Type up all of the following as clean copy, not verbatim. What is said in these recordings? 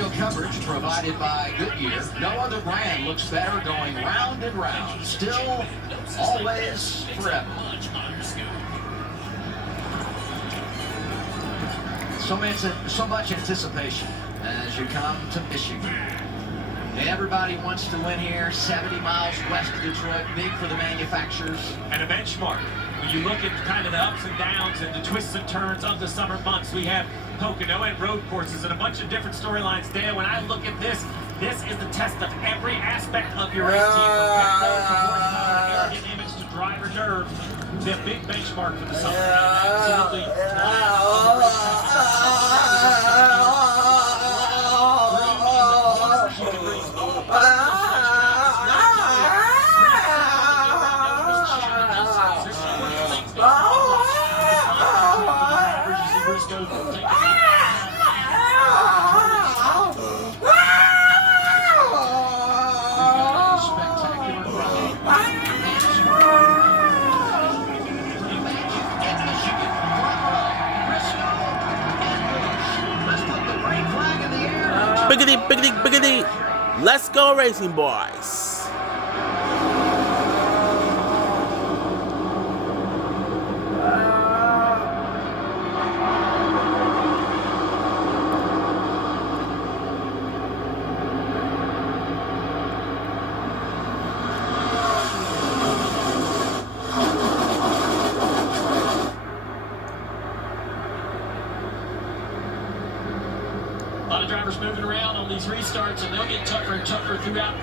Aerial coverage provided by Goodyear. No other brand looks better going round and round. Still, always, forever. So much anticipation as you come to Michigan. Everybody wants to win here. 70 miles west of Detroit, big for the manufacturers. And a benchmark. When you look at kind of the ups and downs and the twists and turns of the summer months, we have Pocono and road courses and a bunch of different storylines. Dale, when I look at this is the test of every aspect of your race team. From pit road to horsepower, arrogant image to driver nerve. The big benchmark for the summer. Absolutely. Biggity, biggity, biggity. Let's go racing, boys. A lot of drivers moving around on these restarts, and they'll get tougher and tougher throughout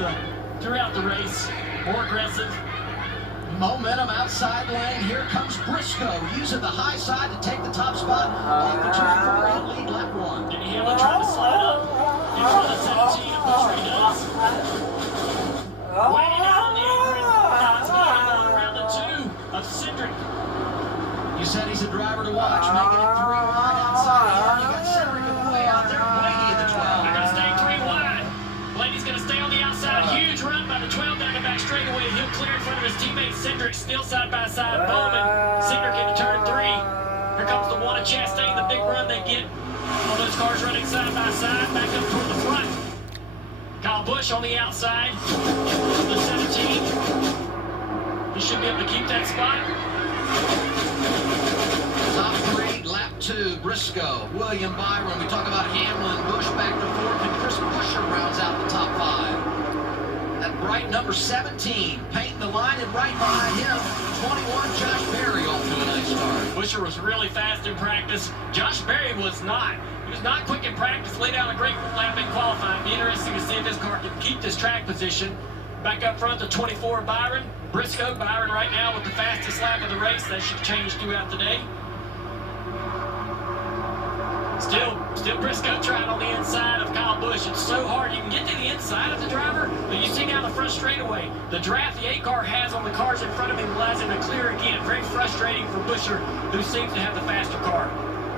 the race. More aggressive. Momentum outside lane. Here comes Briscoe using the high side to take the top spot off the turn 4 and lead lap 1. Did you hear him trying to slide up in front of 17 of what he does? Way down on the apron. Now it's going around the 2 of Cindric. You said he's a driver to watch, making it 3 wide outside here. You got Cindric way out there, Blaney in the 12. They're going to stay 3 wide. Blaney's going to stay on the outside. Huge run by the 12 down the back straightaway. He'll clear in front of his teammate Cindric, still side by side. Bowman, Cindric into turn 3. Here comes the one of Chastain, the big run they get. All those cars running side by side, back up toward the front. Kyle Busch on the outside, the 17. He should be able to keep that spot. Top 3, lap 2, Briscoe, William Byron. We talk about Hamlin, Busch back and forth, and Chris Buescher rounds out the top 5. That bright number 17, painting the line, and right behind him, 21, Josh Berry off to a nice start. Buescher was really fast in practice. Josh Berry was not. He was not quick in practice, laid out a great lap in qualifying. Be interesting to see if his car can keep this track position. Back up front, the 24, Byron. Briscoe, Byron right now with the fastest lap of the race. That should change throughout the day. Still Briscoe trying on the inside of Kyle Busch. It's so hard. You can get to the inside of the driver, but you see down the front straightaway. The draft the A car has on the cars in front of him allows him to clear again. Very frustrating for Buescher, who seems to have the faster car.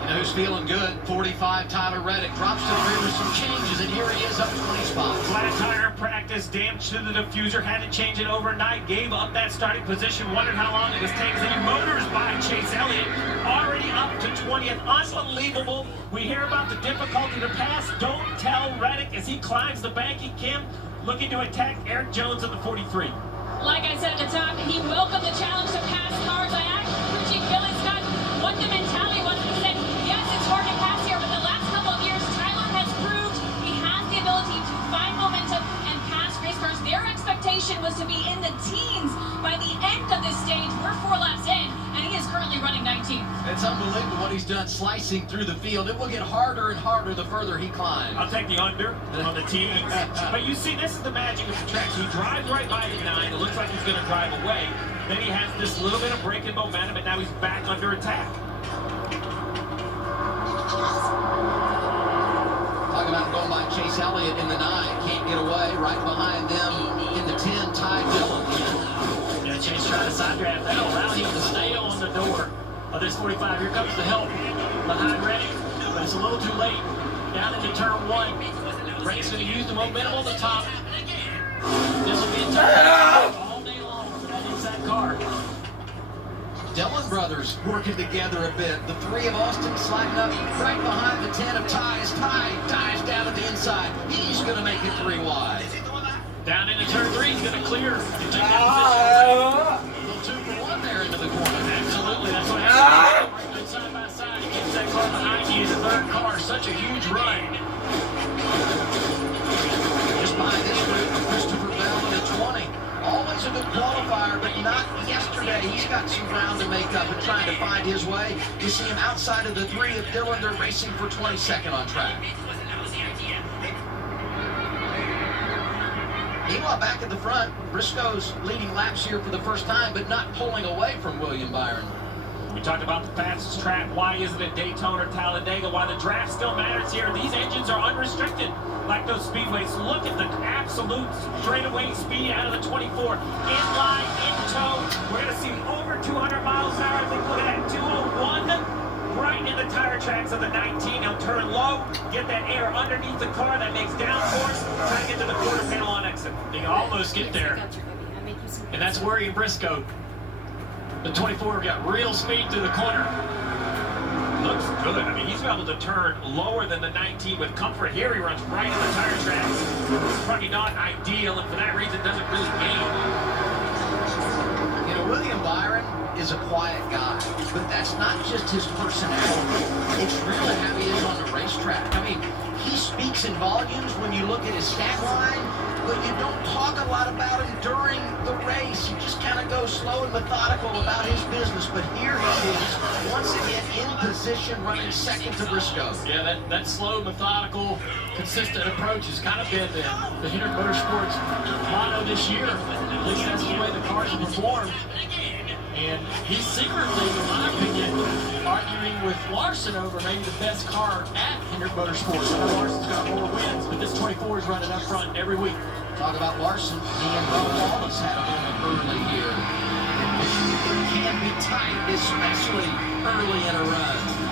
You know who's feeling good? 45, Tyler Reddick drops to the rear with some changes, and here he is up 20 spots. Flat tire practice, damage to the diffuser, had to change it overnight, gave up that starting position, wondered how long it was taking. The motors by Chase Elliott, already up to 20th. Unbelievable. We hear about the difficulty to pass. Don't tell Reddick as he climbs the banking. Kim looking to attack Eric Jones in the 43. Like I said at the top, he welcomed the challenge to pass cars. I asked Richie Gillis Scott what the mentality was. He said, yes, it's hard to pass here, but the last couple of years, Tyler has proved he has the ability to find momentum and pass race cars. Their expectation was to be in the teens by the end of this stage. We're 4 laps in, and he is currently running 19. It's unbelievable what he's done slicing through the field. It will get harder and harder the further he climbs. I'll take the under on the teens. But you see, this is the magic of the track. He drives right by the 9. It looks like he's going to drive away. Then he has this little bit of break in momentum, and now he's back under attack. Talk about going by Chase Elliott in the 9. Can't get away. Right behind them in the 10, Ty Dillon. Yeah, Chase trying to side draft. That'll allow him to stay on the door of this 45. Here comes the help behind Reddick, but it's a little too late. Down into turn 1. Reddick's going to use the momentum on the top. This will be a tough all day long for that inside car. Dillon brothers working together a bit. The 3 of Austin sliding up right behind the 10 of Ty's. Ty dives down to the inside. He's going to make it 3 wide. Down into turn 3, he's going to clear. Take that position. A little 2 for 1 there into the corner. Absolutely, that's what happens. Right side by side, he keeps that car behind you. The third car, such a huge run. Just behind this group, Christopher Bell in the 20. Always a good qualifier, but not yesterday. He's got some ground to make up and trying to find his way. You see him outside of the 3 of Dillon. They're racing for 22nd on track. Meanwhile, back at the front, Briscoe's leading laps here for the first time, but not pulling away from William Byron. We talked about the fastest track. Why isn't it Daytona or Talladega? Why the draft still matters here. These engines are unrestricted like those speedways. Look at the absolute straightaway speed out of the 24. In line, in tow. We're going to see over 200 miles an hour. I think look at that 201 right in the tire tracks of the 19. He'll turn low, get that air underneath the car. That makes downforce. Try to get to the quarter panel on exit. They almost get there. And that's worrying Briscoe. The 24 got real speed through the corner. Looks good. I mean, he's able to turn lower than the 19 with comfort. Here he runs right in the tire tracks. It's probably not ideal, and for that reason doesn't really gain. You know, William Byron is a quiet guy, but that's not just his personality. It's really how he is on the racetrack. I mean, he speaks in volumes when you look at his stat line, but you don't talk a lot about him during the race. You just kind of go slow and methodical about his business. But here he is, once again in position, running second to Briscoe. Yeah, that slow, methodical, consistent approach has kind of been the Hendrick Motorsports motto this year. At least that's the way the cars have performed. And he's secretly, in my opinion, arguing with Larson over maybe the best car at Hendrick Motorsports. I know Larson's got more wins, but this 24 is running up front every week. Talk about Larson. He and Bo Wallace had a moment early here. It can be tight, especially early in a run.